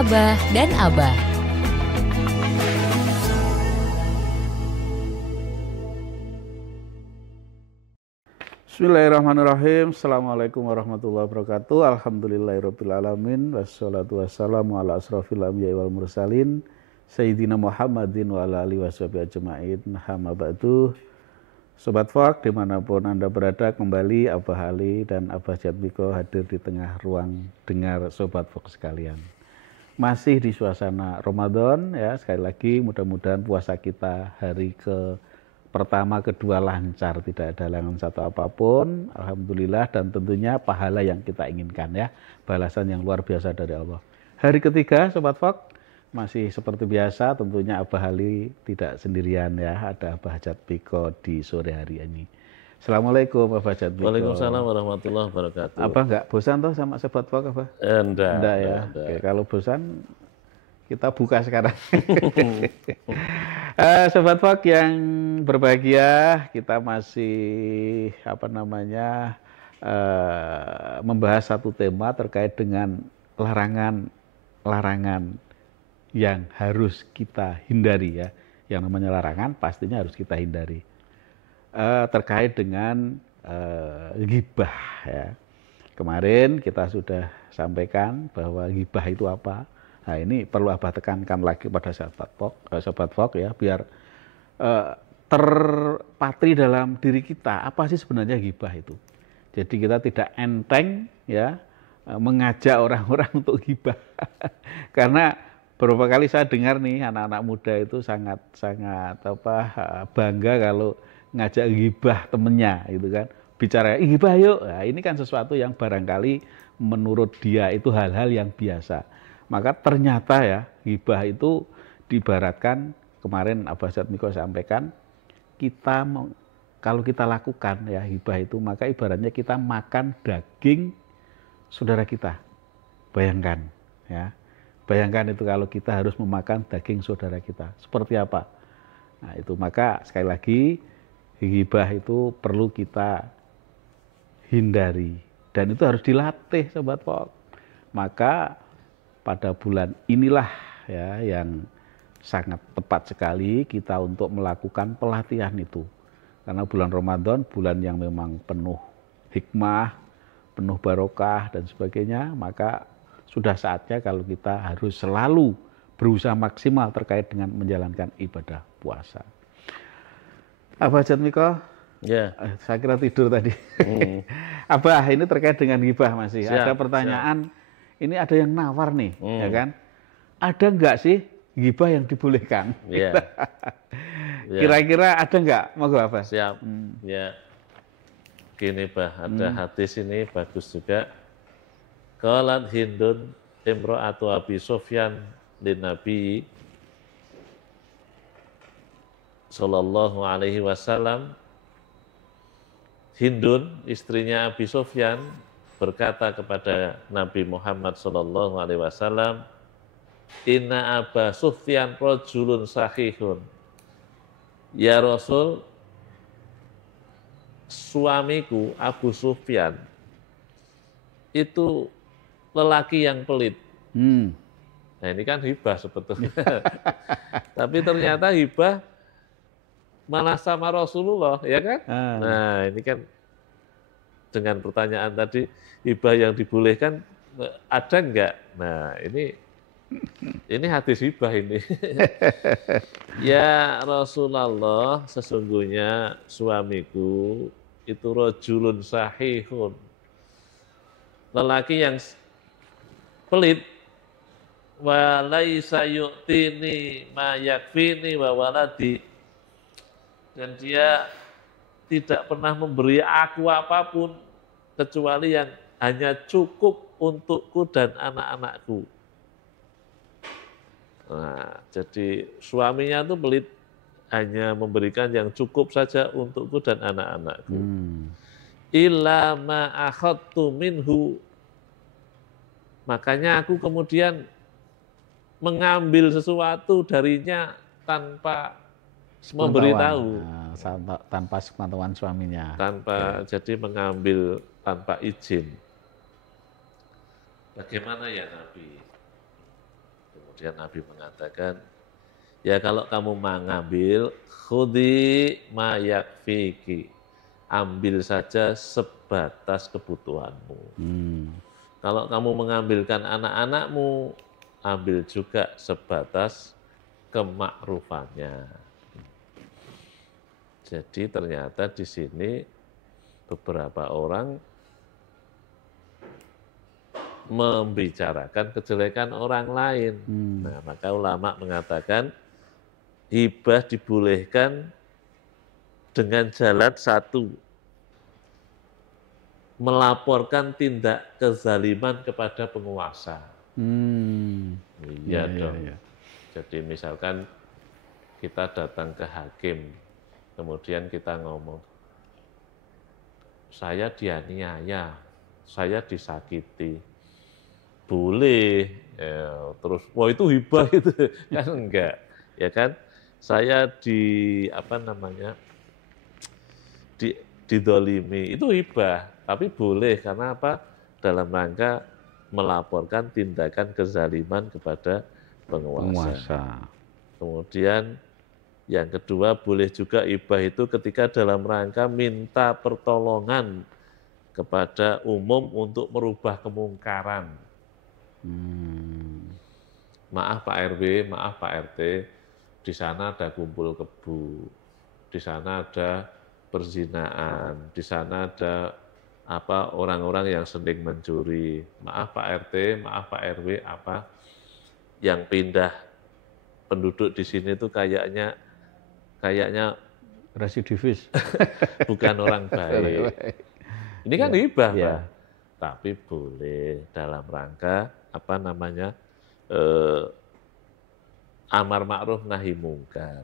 Abah dan Abah. Bismillahirrahmanirrahim. Assalamualaikum warahmatullahi wabarakatuh. Alhamdulillahirrabbilalamin. Wassalatu wassalamu ala asrafil anbiya'i wal mursalin Sayyidina Muhammadin wa ala alihi washabihi ajma'in. Amma ba'du. Sobat Fok, dimanapun Anda berada, kembali Abah Ali dan Abah Jatmiko hadir di tengah ruang dengar Sobat Fok sekalian. Masih di suasana Ramadan ya, sekali lagi mudah-mudahan puasa kita hari pertama, kedua lancar, tidak ada halangan satu apapun, alhamdulillah, dan tentunya pahala yang kita inginkan ya, balasan yang luar biasa dari Allah. Hari ketiga Sobat Fok, masih seperti biasa, tentunya Abah Ali tidak sendirian ya, ada Abah Jatmiko di sore hari ini. Assalamualaikum Abah Jatmiko. Waalaikumsalam warahmatullahi wabarakatuh. Abah nggak bosan toh sama Sobat Fok, Abah? Enggak ya. enggak. Oke, kalau bosan kita buka sekarang. Sobat Fok yang berbahagia, kita masih membahas satu tema terkait dengan larangan yang harus kita hindari ya. Yang namanya larangan pastinya harus kita hindari. Terkait dengan ghibah ya. Kemarin kita sudah sampaikan bahwa ghibah itu apa. Nah, ini perlu Abah tekankan lagi pada Sobat Fok ya, biar terpatri dalam diri kita apa sih sebenarnya ghibah itu. Jadi kita tidak enteng ya mengajak orang-orang untuk ghibah. Karena beberapa kali saya dengar nih anak-anak muda itu sangat bangga kalau ngajak ghibah temennya gitu kan. Bicara ghibah yuk. Nah, ini kan sesuatu yang barangkali menurut dia itu hal-hal yang biasa. Maka ternyata ya ghibah itu diibaratkan, kemarin Abah Jatmiko sampaikan, kalau kita lakukan ya ghibah itu, maka ibaratnya kita makan daging saudara kita. Bayangkan ya. Bayangkan itu kalau kita harus memakan daging saudara kita. Seperti apa? Nah itu, maka sekali lagi ghibah itu perlu kita hindari. Dan itu harus dilatih Sobat Fok. Maka pada bulan inilah ya yang sangat tepat sekali kita untuk melakukan pelatihan itu. Karena bulan Ramadan, bulan yang memang penuh hikmah, penuh barokah dan sebagainya, maka sudah saatnya kalau kita harus selalu berusaha maksimal terkait dengan menjalankan ibadah puasa. Abah Jatmiko, ya. Saya kira tidur tadi. Abah, ini terkait dengan ghibah masih. Ada pertanyaan, ini ada yang nawar nih, ya kan? Ada nggak sih ghibah yang dibolehkan? Ya. Kira-kira ada nggak? Monggo Abah. Siap. Ya. Gini Bah, ada hadis ini bagus juga. Qalat Hindun imra'atu Abi Sufyan lin Nabi sallallahu alaihi wasallam. Hindun, istrinya Abi Sufyan, berkata kepada Nabi Muhammad sallallahu alaihi wasallam, "Inna Aba Sufyan rajulun sahihun." Ya Rasul, suamiku Abu Sufyan itu lelaki yang pelit. Nah ini kan hibah sebetulnya. Tapi ternyata hibah malah sama Rasulullah, ya kan? Nah ini kan dengan pertanyaan tadi, hibah yang dibolehkan ada enggak? Nah ini hadis hibah ini. Ya Rasulullah, sesungguhnya suamiku itu rajulun sahihun, lelaki yang pelit, wa laisa yu'tini ma yakfini wa waladi, dan dia tidak pernah memberi aku apapun kecuali yang hanya cukup untukku dan anak-anakku. Nah, jadi suaminya itu pelit, hanya memberikan yang cukup saja untukku dan anak-anakku. Illa ma akhadtu minhu, makanya aku kemudian mengambil sesuatu darinya tanpa memberitahu, tanpa sepengetahuan suaminya, jadi mengambil tanpa izin. Bagaimana ya Nabi? Kemudian Nabi mengatakan, ya kalau kamu mengambil, khudi ma yakfiki, ambil saja sebatas kebutuhanmu. Kalau kamu mengambilkan anak-anakmu, ambil juga sebatas kemakrufannya. Jadi ternyata di sini beberapa orang membicarakan kejelekan orang lain. Nah, maka ulama mengatakan hibah dibolehkan dengan jalan satu, melaporkan tindak kezaliman kepada penguasa. Iya dong. Ya. Jadi misalkan kita datang ke hakim, kemudian kita ngomong, saya dianiaya, saya disakiti. Boleh, ya, terus wah itu hibah itu kan enggak, ya kan? Saya didolimi itu hibah, tapi boleh karena apa? Dalam rangka melaporkan tindakan kezaliman kepada penguasa. Kemudian yang kedua boleh juga hibah itu ketika dalam rangka minta pertolongan kepada umum untuk merubah kemungkaran. Maaf Pak RW, maaf Pak RT, di sana ada kumpul kebu, di sana ada perzinaan, di sana ada orang-orang yang sering mencuri. Maaf Pak RT, maaf Pak RW, yang pindah penduduk di sini tuh kayaknya residivis, bukan orang baik. Ini kan hibah, Pak. Tapi boleh dalam rangka amar ma'ruf nahi mungkar.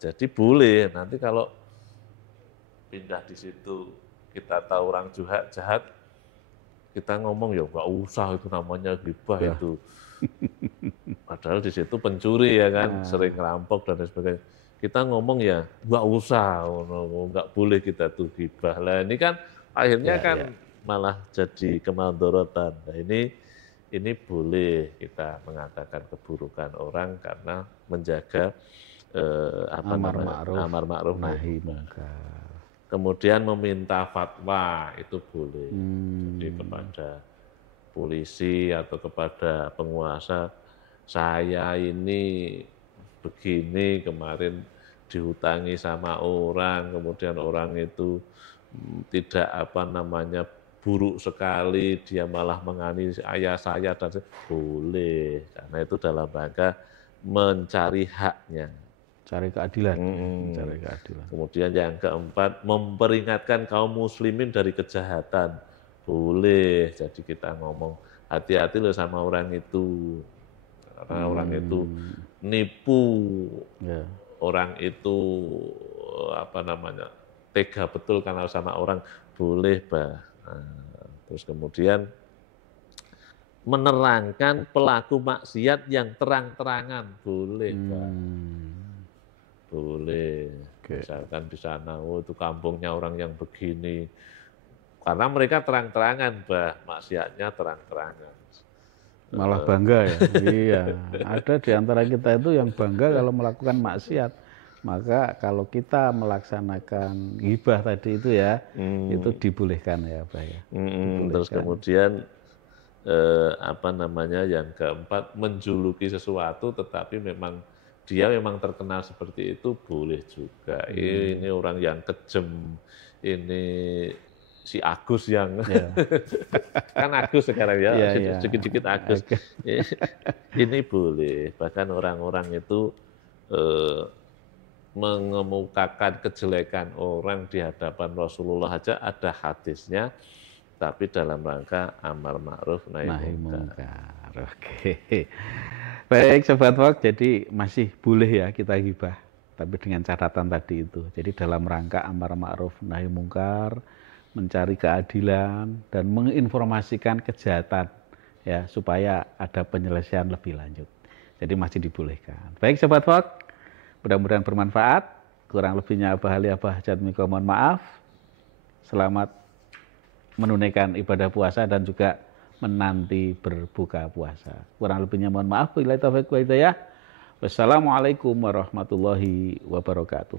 Jadi boleh nanti kalau pindah di situ kita tahu orang jahat, kita ngomong ya nggak usah, itu namanya hibah itu. Padahal di situ pencuri ya kan, sering ngerampok dan sebagainya. Kita ngomong ya nggak usah, nggak boleh kita tuh hibah. Lah ini kan akhirnya malah jadi kemadharatan. Nah ini boleh kita mengatakan keburukan orang karena menjaga amar ma'ruf nahi mungkar. Kemudian meminta fatwa itu boleh. Jadi kepada polisi atau kepada penguasa, saya ini begini kemarin dihutangi sama orang, kemudian orang itu tidak buruk sekali, dia malah menganiaya saya dan boleh, karena itu dalam rangka mencari haknya, cari keadilan. Mencari keadilan. Kemudian yang keempat, memperingatkan kaum muslimin dari kejahatan, boleh. Jadi kita ngomong hati-hati loh sama orang itu, karena orang itu nipu, orang itu tega betul karena sama orang, boleh, Bah. Terus kemudian menerangkan pelaku maksiat yang terang-terangan, boleh, Pak. Boleh. Misalkan di sana, itu kampungnya orang yang begini. Karena mereka terang-terangan, Bah, maksiatnya terang-terangan. Malah bangga ya. Iya, ada di antara kita itu yang bangga kalau melakukan maksiat. Maka kalau kita melaksanakan hibah tadi itu ya, itu dibolehkan ya, Pak ya. Terus kemudian yang keempat, menjuluki sesuatu tetapi dia memang terkenal seperti itu, boleh juga. Ini orang yang kejem, ini si Agus yang kan Agus sekarang ya, sedikit-sedikit Agus. Ini boleh. Bahkan orang-orang itu mengemukakan kejelekan orang di hadapan Rasulullah aja ada hadisnya, tapi dalam rangka amar ma'ruf nahi mungkar. Oke. Baik Sobat Wak, jadi masih boleh ya kita hibah, tapi dengan catatan tadi itu. Jadi dalam rangka amar ma'ruf nahi mungkar, mencari keadilan dan menginformasikan kejahatan ya, supaya ada penyelesaian lebih lanjut. Jadi masih dibolehkan. Baik Sobat Wak, mudah-mudahan bermanfaat. Kurang lebihnya Abah Ali, Abah Hajat Miko mohon maaf. Selamat menunaikan ibadah puasa dan juga menanti berbuka puasa. Kurang lebihnya mohon maaf. Wabillahi taufiq wal hidayah. Wassalamualaikum warahmatullahi wabarakatuh.